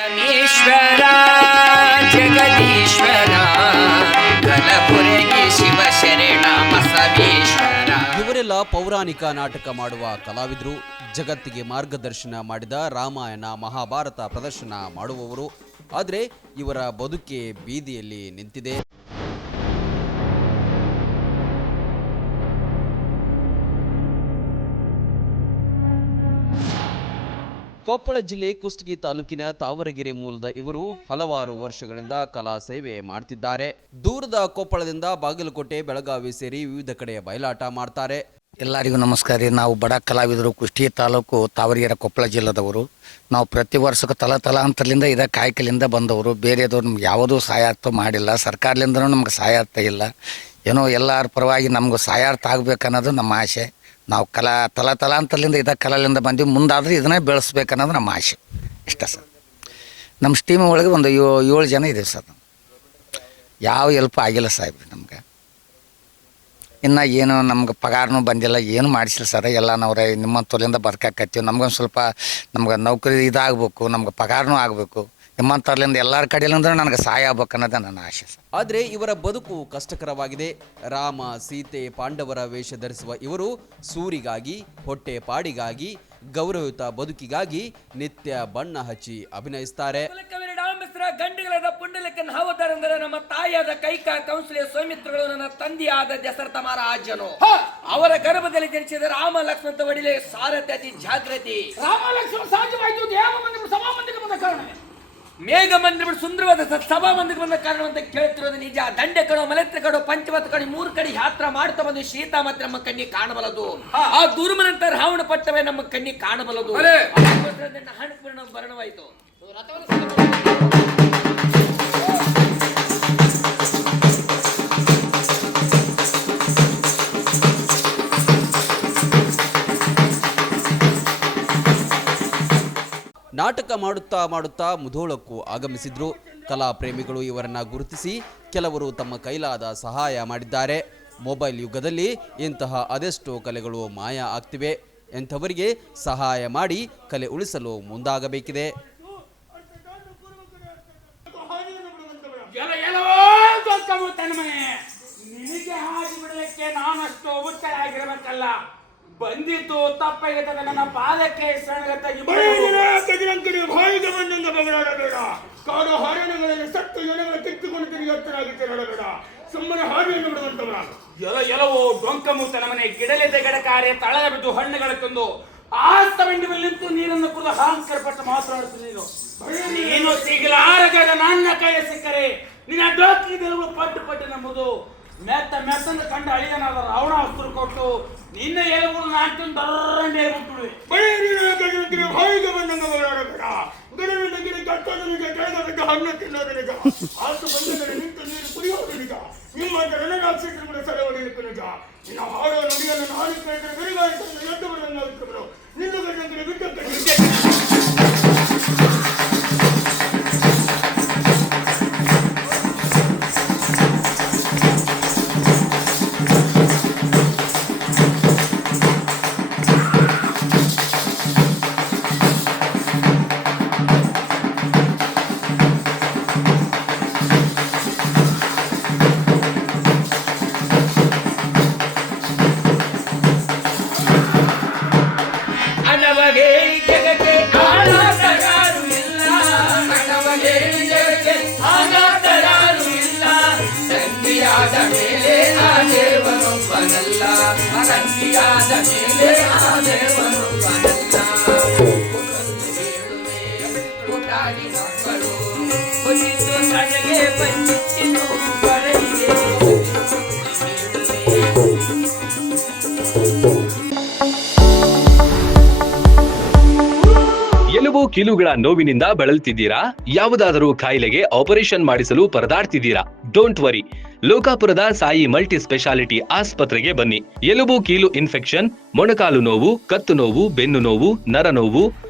ಪರಮೇಶ್ವರ, ಜಗದೀಶ್ವರ, ಕಲಬುರಗಿ ಶಿವಶರಣ ಬಸವೇಶ್ವರ. ಇವರೆಲ್ಲ ಪೌರಾಣಿಕ ನಾಟಕ ಮಾಡುವ ಕಲಾವಿದರು. ಜಗತ್ತಿಗೆ ಮಾರ್ಗದರ್ಶನ ಮಾಡಿದ ರಾಮಾಯಣ ಮಹಾಭಾರತ ಪ್ರದರ್ಶನ ಮಾಡುವವರು. ಆದರೆ ಇವರ ಬದುಕೆ ಬೀದಿಯಲ್ಲಿ ನಿಂತಿದೆ. ಕೊಪ್ಪಳ ಜಿಲ್ಲೆ ಕುಷ್ಟಗಿ ತಾಲೂಕಿನ ತಾವರಗೆರೆ ಮೂಲದ ಇವರು ಹಲವಾರು ವರ್ಷಗಳಿಂದ ಕಲಾ ಸೇವೆ ಮಾಡ್ತಿದ್ದಾರೆ. ದೂರದ ಕೊಪ್ಪಳದಿಂದ ಬಾಗಲಕೋಟೆ, ಬೆಳಗಾವಿ ಸೇರಿ ವಿವಿಧ ಕಡೆ ಬಯಲಾಟ ಮಾಡ್ತಾರೆ. ಎಲ್ಲರಿಗೂ ನಮಸ್ಕಾರ ರೀ. ನಾವು ಬಡ ಕಲಾವಿದರು ಕುಷ್ಟಗಿ ತಾಲೂಕು ತಾವರಗೆರೆ ಕೊಪ್ಪಳ ಜಿಲ್ಲೆದವರು. ನಾವು ಪ್ರತಿ ವರ್ಷಕ್ಕೂ ತಲ ತಲಾಂತರಲಿಂದ ಇದ ಕಾಯಕಲಿಂದ ಬಂದವರು. ಬೇರೆದವ್ರು ನಮ್ಗೆ ಯಾವುದೂ ಸಹಾಯಾರ್ಥ ಮಾಡಿಲ್ಲ. ಸರ್ಕಾರಲಿಂದನೂ ನಮ್ಗೆ ಸಹಾಯಾರ್ಥ ಇಲ್ಲ. ಏನೋ ಎಲ್ಲರ ಪರವಾಗಿ ನಮ್ಗೆ ಸಹಾಯಾರ್ಥ ಆಗಬೇಕನ್ನೋದು ನಮ್ಮ ಆಸೆ. ನಾವು ಕಲಾ ತಲಾ ತಲಾಂತರಲಿಂದ ಇದ ಕಲಾಲಿಂದ ಬಂದೀವಿ ಮುಂದಾದ್ರೆ ಇದನ್ನೇ ಬೆಳೆಸ್ಬೇಕನ್ನೋದು ನಮ್ಮ ಆಸೆ ಇಷ್ಟ ಸರ್. ನಮ್ಮ ಸ್ಟೀಮ್ ಒಳಗೆ ಒಂದು ಏಳು ಜನ ಇದ್ದೀವಿ ಸರ್ ಯಾವ ಎಲ್ಪ ಆಗಿಲ್ಲ ಸಾಹೇಬ್ ನಮ್ಗೆ. ಇನ್ನು ಏನು ನಮ್ಗೆ ಪಗಾರನೂ ಬಂದಿಲ್ಲ, ಏನು ಮಾಡಿಸಿಲ್ಲ ಸರ್. ಎಲ್ಲ ನಾವ್ರೆ ನಿಮ್ಮ ನಿಮ್ಮಂಥವ್ರಿಂದ ಬದುಕಾಕತ್ತೀವಿ. ನಮ್ಗೊಂದು ಸ್ವಲ್ಪ ನಮ್ಗೆ ನೌಕರಿ ಇದಾಗಬೇಕು, ನಮ್ಗೆ ಪಗಾರನೂ ಆಗಬೇಕು. ನಿಮ್ಮಂಥವ್ರಿಂದ ಎಲ್ಲರ ಕಡೆಯಿಂದ ನನಗೆ ಸಹಾಯ ಆಗ್ಬೇಕು ಅನ್ನೋದೇ ನನ್ನ ಆಶೆ ಸರ್. ಆದರೆ ಇವರ ಬದುಕು ಕಷ್ಟಕರವಾಗಿದೆ. ರಾಮ ಸೀತೆ ಪಾಂಡವರ ವೇಷ ಧರಿಸುವ ಇವರು ಸೂರಿಗಾಗಿ ಹೊಟ್ಟೆ ಪಾಡಿಗಾಗಿ ಗೌರವಯುತ ಬದುಕಿಗಾಗಿ ನಿತ್ಯ ಬಣ್ಣ ಹಚ್ಚಿ ಅಭಿನಯಿಸ್ತಾರೆ. ಡಾಂಬಸ್ರ ಗಂಡುಗಳಾದ ಪುಂಡಲಿಕನ್ ಹಾವತಾರೆಂದರೆ ನಮ್ಮ ತಾಯಿಯಾದ ಕೈಕಾ ಕೌನ್ಸಿಲಿಯ ಸೌಮಿತ್ರಗಳು ನನ್ನ ತಂದೆಯಾದ ದಸರಥ ಮಹಾರಾಜನು. ಅವರ ಗರ್ಭದಲ್ಲಿ ಜನಿಸಿದ ರಾಮ ಲಕ್ಷ್ಮಣ ವಡಿಲೆ ಸಾರಥಿ ಅತಿ ಜಾಗೃತಿ ರಾಮ ಲಕ್ಷ್ಮಣ ಸಹಜವಾಯಿತು ದೇವ ಮಂದಿರ ಸಭಾ ಮಂದಿರ ಬಂದ ಕಾರಣ ಮೇಘ ಮಂದಿರ ಸುಂದರವಾದ ಸಭಾ ಮಂದಿರ ಬಂದ ಕಾರಣ ಅಂತ ಕೇಳ್ತಿರೋದು ನಿಜ. ದಂಡೆ ಕಡೆ ಮಲೆತ್ರ ಕಡೋ ಪಂಚಮತ ಕಡೆ ಮೂರು ಕಡೆ ಯಾತ್ರ ಮಾಡ್ತಾ ಬಂದು ಶೀತಾ ಮಾತ್ರ ನಮ್ಮ ಕಣ್ಣಿ ಕಾಣಬಲ್ಲದು. ಆ ದುರ್ಮನಂತ ರಾವಣ ಪಟ್ಟವೇ ನಮ್ಮ ಕಣ್ಣಿ ಕಾಣಬಲ್ಲದು. ಹಣ ಬರಣವಾಯಿತು. ನಾಟಕ ಮಾಡುತ್ತಾ ಮಾಡುತ್ತಾ ಮುಧೋಳಕ್ಕೂ ಆಗಮಿಸಿದ್ರು. ಕಲಾ ಪ್ರೇಮಿಗಳು ಇವರನ್ನ ಗುರುತಿಸಿ ಕೆಲವರು ತಮ್ಮ ಕೈಲಾದ ಸಹಾಯ ಮಾಡಿದ್ದಾರೆ. ಮೊಬೈಲ್ ಯುಗದಲ್ಲಿ ಇಂತಹ ಅದೆಷ್ಟೋ ಕಲೆಗಳು ಮಾಯ ಆಗ್ತಿವೆ. ಎಂಥವರಿಗೆ ಸಹಾಯ ಮಾಡಿ ಕಲೆ ಉಳಿಸಲು ಮುಂದಾಗಬೇಕಿದೆ. ದೊಡ್ಡ ಹಾಗೆ ಬಂದಿತ್ತು ತಪ್ಪಾಗಿದೆ ನನ್ನ ಪಾದಕ್ಕೆ ಶರಣಗತ್ತಾಗಿ ಗಜರಂಕರಿ ಬಾಯಿಗೆ ಬಂದಂಗ ಬಗಲಾಡಬೇಡ. ಕಾಡು ಹರಣಗಳಲ್ಲಿ ಸತ್ತು ಜನಗಳ ಕಿತ್ತುಕೊಂಡು ತಿರುಗತ್ತರಾಗಿ ನೋಡಬೇಡ ಸುಮ್ಮನೆ ಹಾದಿಯನ್ನು ಬಿಡುವಂತವರ. ಎಲ ಎಲವೋ ಡೊಂಕ ಮುತ್ತನ ಮನೆ ಗಿಡಲೆದೆ ಗಡಕಾರೆ ತಳದ ಬಿದ್ದು ಹಣ್ಣುಗಳ ತಂದು ಆ ತವೆಂಡಿ ಮೇಲೆ ನಿಂತು ನೀರನ್ನು ಕುಡಿದು ಅಹಂಕಾರ ಪಟ್ಟು ಮಾತನಾಡುತ್ತೀನಿ ನೀನು ನೀನು ಸಿಗಲಾರಗದ ನನ್ನ ಕೈಯ ಸಿಕ್ಕರೆ ನಿನ್ನ ಡೋಕಿದೆಗಳು ಪಟ್ಟು ಪಟ್ಟು ನಂಬುದು ಮೆತ್ತ ಮೆತ್ತನ ಕಂಡ ಅಳಿಯನಾದ ರಾವಣ ಅಸ್ತ್ರ ಕೊಟ್ಟು, ನಿನ್ನ ಏಳುಗಳು ನೀರು ಕುಡಿಯೋದು ನಿಜ ನಿಮ್ಮ ಸಲ ಹೊಡೆಯಲಿಕ್ಕೆ ನಿಜ ನಿನ್ನ ಹಾಡೋ ನುಡಿಯನ್ನು ನಾನು ಕೇಳಿದರೆ ಎಲುಬು ಕೀಲುಗಳ ನೋವಿನಿಂದ ಬಳಲ್ತಿದ್ದೀರಾ? ಯಾವುದಾದರೂ ಕಾಯಿಲೆಗೆ ಆಪರೇಷನ್ ಮಾಡಿಸಲು ಪರದಾಡ್ತಿದ್ದೀರಾ? ಡೋಂಟ್ ವರಿ ಲೋಕಾಪುರದ ಸಾಯಿ ಮಲ್ಟಿ ಸ್ಪೆಷಾಲಿಟಿ ಆಸ್ಪತ್ರೆಗೆ ಬನ್ನಿ. ಎಲುಬು, ಕೀಲು, ಇನ್ಫೆಕ್ಷನ್, ಮೊಣಕಾಲು ನೋವು, ಕತ್ತು ನೋವು, ಬೆನ್ನು ನೋವು, ನರ ನೋವು